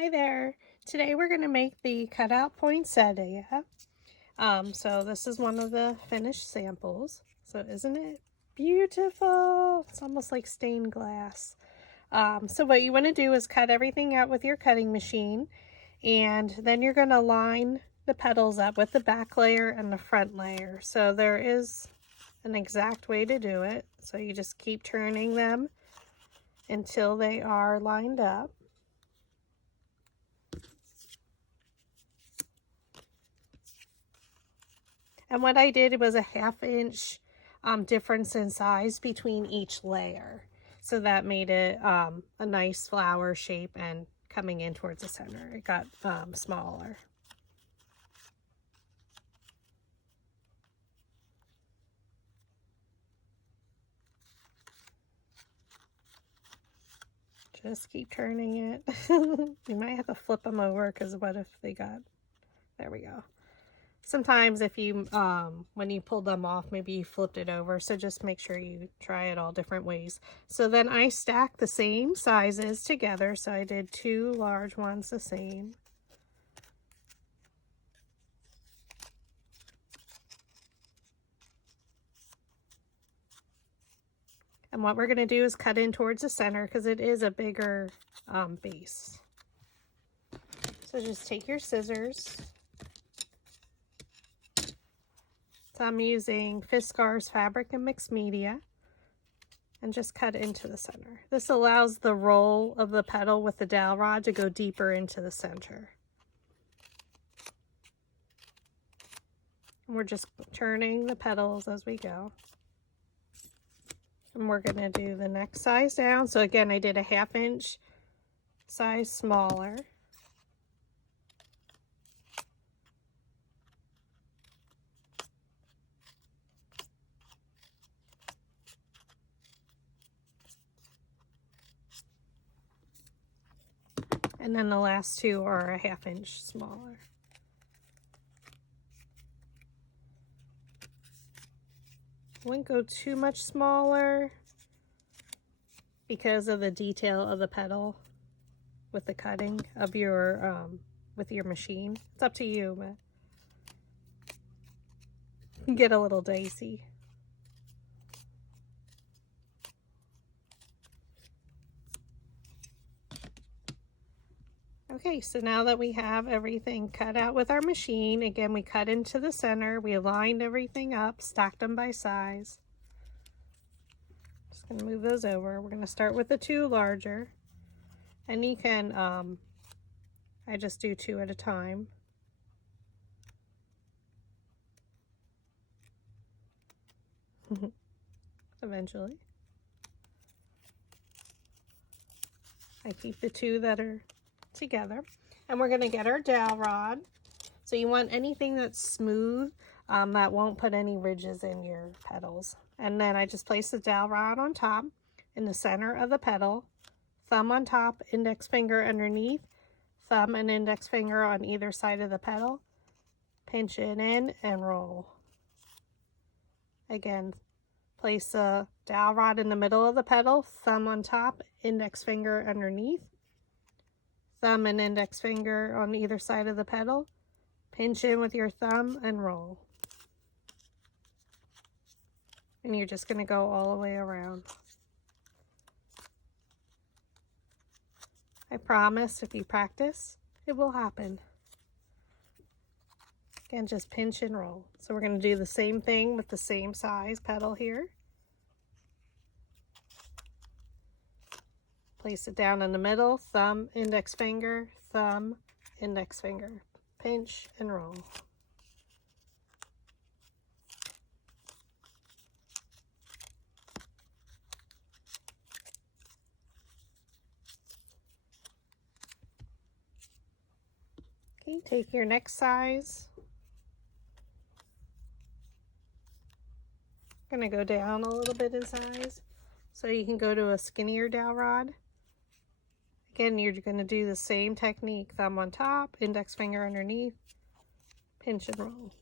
Hi there. Today we're going to make the Cutout Poinsettia. So this is one of the finished samples. So isn't it beautiful? It's almost like stained glass. So what you want to do is cut everything out with your cutting machine, and then you're going to line the petals up with the back layer and the front layer. So there is an exact way to do it. So you just keep turning them until they are lined up. And what I did was a 1/2 inch difference in size between each layer. So that made it a nice flower shape, and coming in towards the center, it got smaller. Just keep turning it. You might have to flip them over, because what if they got, there we go. Sometimes if you, when you pulled them off, maybe you flipped it over. So just make sure you try it all different ways. So then I stacked the same sizes together. So I did 2 large ones the same. And what we're going to do is cut in towards the center, because it is a bigger base. So just take your scissors. So I'm using Fiskars Fabric and Mixed Media, and just cut into the center. This allows the roll of the petal with the dowel rod to go deeper into the center. And we're just turning the petals as we go. And we're going to do the next size down. So again, I did a 1/2 inch size smaller. And then the last 2 are a 1/2 inch smaller. Wouldn't go too much smaller because of the detail of the petal with the cutting of your with your machine. It's up to you, but it can get a little dicey. Okay, so now that we have everything cut out with our machine, again, we cut into the center, we aligned everything up, stacked them by size. Just gonna move those over. We're gonna start with the 2 larger, and you can, I just do 2 at a time. Eventually. I keep the 2 that are together, and we're going to get our dowel rod. So you want anything that's smooth, that won't put any ridges in your petals. And then I just place the dowel rod on top in the center of the petal, thumb on top, index finger underneath, thumb and index finger on either side of the petal, pinch it in and roll. Again, place a dowel rod in the middle of the petal, thumb on top, index finger underneath, thumb and index finger on either side of the petal, pinch in with your thumb and roll. And you're just going to go all the way around. I promise if you practice, it will happen. Again, just pinch and roll. So we're going to do the same thing with the same size petal here. Place it down in the middle, thumb, index finger, thumb, index finger. Pinch and roll. Okay, take your next size. I'm going to go down a little bit in size, so you can go to a skinnier dowel rod. Again, you're going to do the same technique, thumb on top, index finger underneath, pinch and roll.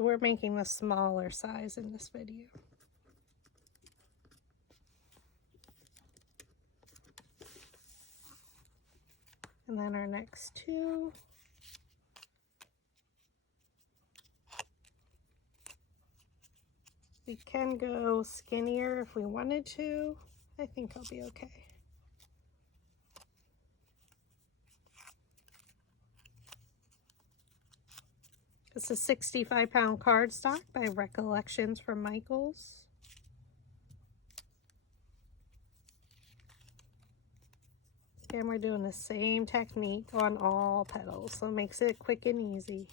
So we're making the smaller size in this video. And then our next two. We can go skinnier if we wanted to. I think I'll be okay. It's a 65-pound cardstock by Recollections from Michaels. And we're doing the same technique on all petals, so it makes it quick and easy.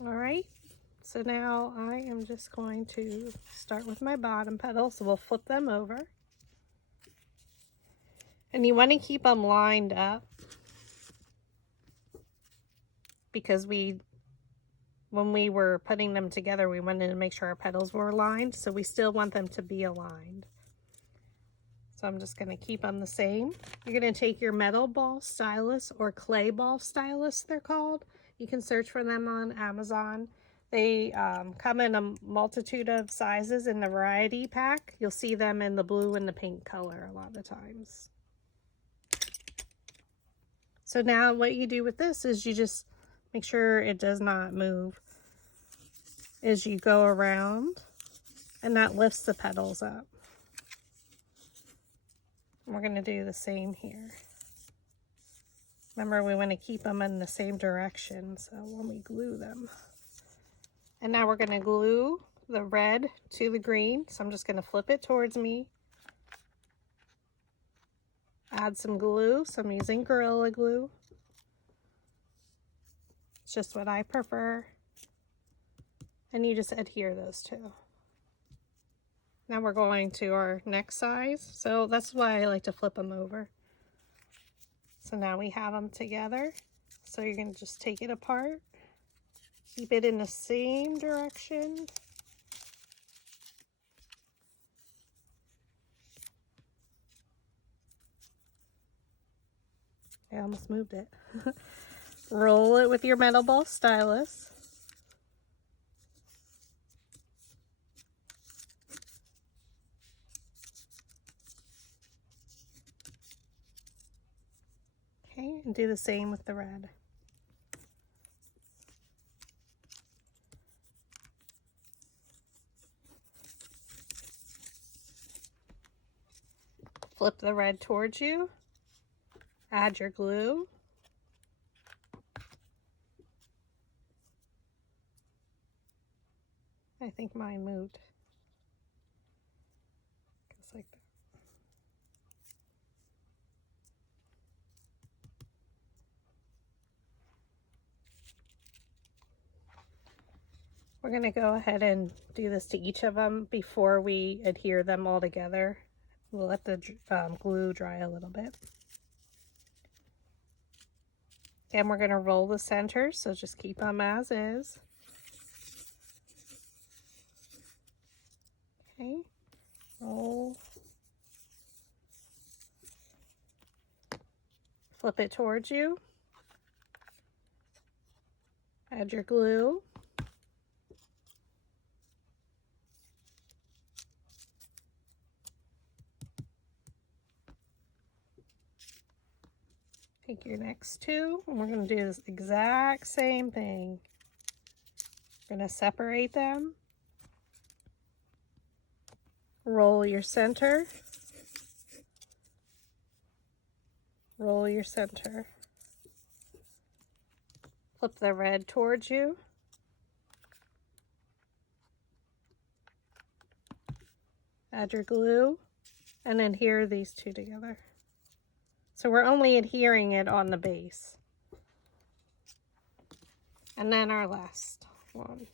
All right, so now I am just going to start with my bottom petals, so we'll flip them over. And you want to keep them lined up because when we were putting them together, we wanted to make sure our petals were aligned, so we still want them to be aligned. So I'm just going to keep them the same. You're going to take your metal ball stylus or clay ball stylus, they're called. You can search for them on Amazon. They come in a multitude of sizes in the variety pack. You'll see them in the blue and the pink color a lot of the times. So now what you do with this is you just make sure it does not move as you go around, and that lifts the petals up. We're going to do the same here. Remember, we want to keep them in the same direction, so when we glue them. And now we're going to glue the red to the green, so I'm just going to flip it towards me. Add some glue, so I'm using Gorilla Glue. It's just what I prefer. And you just adhere those two. Now we're going to our next size, so that's why I like to flip them over. So now we have them together. So you're going to just take it apart, keep it in the same direction. I almost moved it. Roll it with your metal ball stylus. Okay, and do the same with the red. Flip the red towards you. Add your glue. I think mine moved. Just like that. We're going to go ahead and do this to each of them before we adhere them all together. We'll let the glue dry a little bit. And we're going to roll the centers, so just keep them as is. Okay, roll. Flip it towards you. Add your glue. Take your next two, and we're going to do this exact same thing. We're going to separate them. Roll your center. Roll your center. Flip the red towards you. Add your glue, and adhere these two together. So we're only adhering it on the base. And then our last one.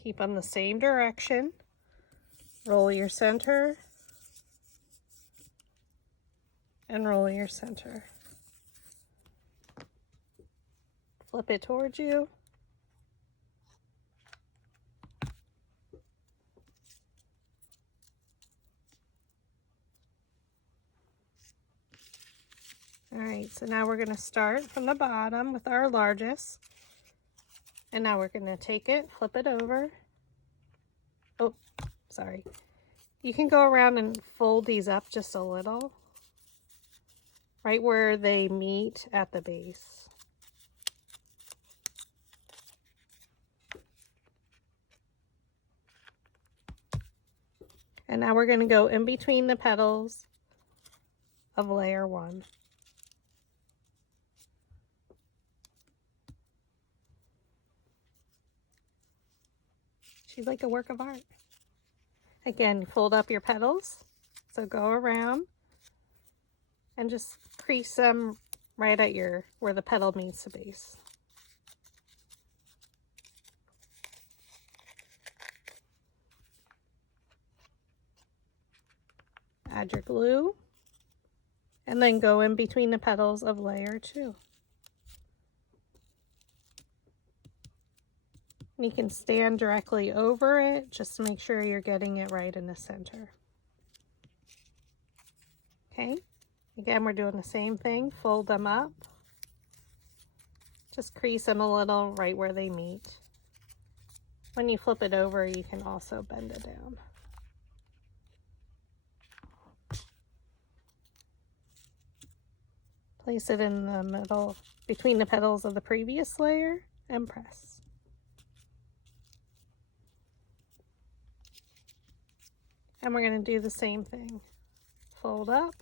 Keep them the same direction. Roll your center. And roll your center. Flip it towards you. All right, so now we're going to start from the bottom with our largest. And now we're going to take it, flip it over. Oh, sorry. You can go around and fold these up just a little, right where they meet at the base. And now we're going to go in between the petals of layer 1. She's like a work of art. Again, fold up your petals. So go around and just crease them right at where the petal meets the base. Add your glue and then go in between the petals of layer 2. And you can stand directly over it just to make sure you're getting it right in the center. Okay, again, we're doing the same thing. Fold them up. Just crease them a little right where they meet. When you flip it over, you can also bend it down. Place it in the middle between the petals of the previous layer and press. And we're going to do the same thing. Fold up.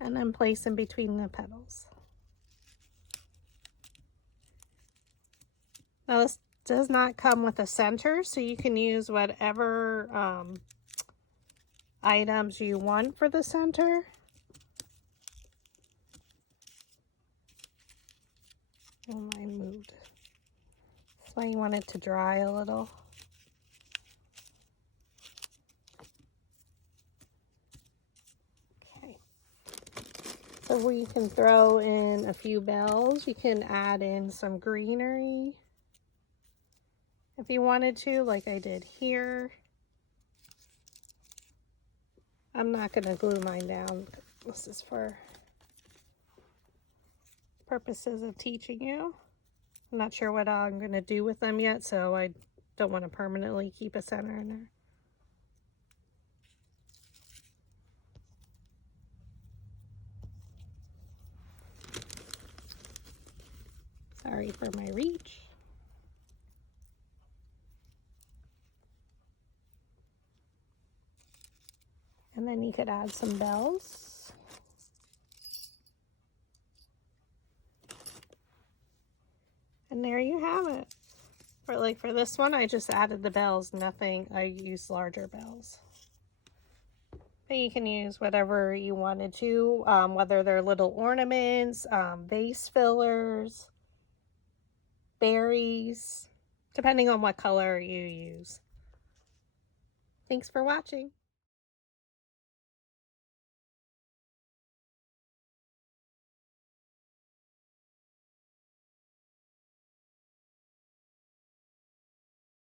And then place in between the petals. Now this does not come with a center, so you can use whatever items you want for the center. Oh, mine moved. That's why you want it to dry a little. Okay. So we can throw in a few bells. You can add in some greenery if you wanted to, like I did here. I'm not going to glue mine down. This is for purposes of teaching you. I'm not sure what I'm going to do with them yet, so I don't want to permanently keep a center in there. Sorry for my reach. And then you could add some bells. And there you have it. For this one, I just added the bells, nothing. I used larger bells. But you can use whatever you wanted to, whether they're little ornaments, vase fillers, berries, depending on what color you use. Thanks for watching.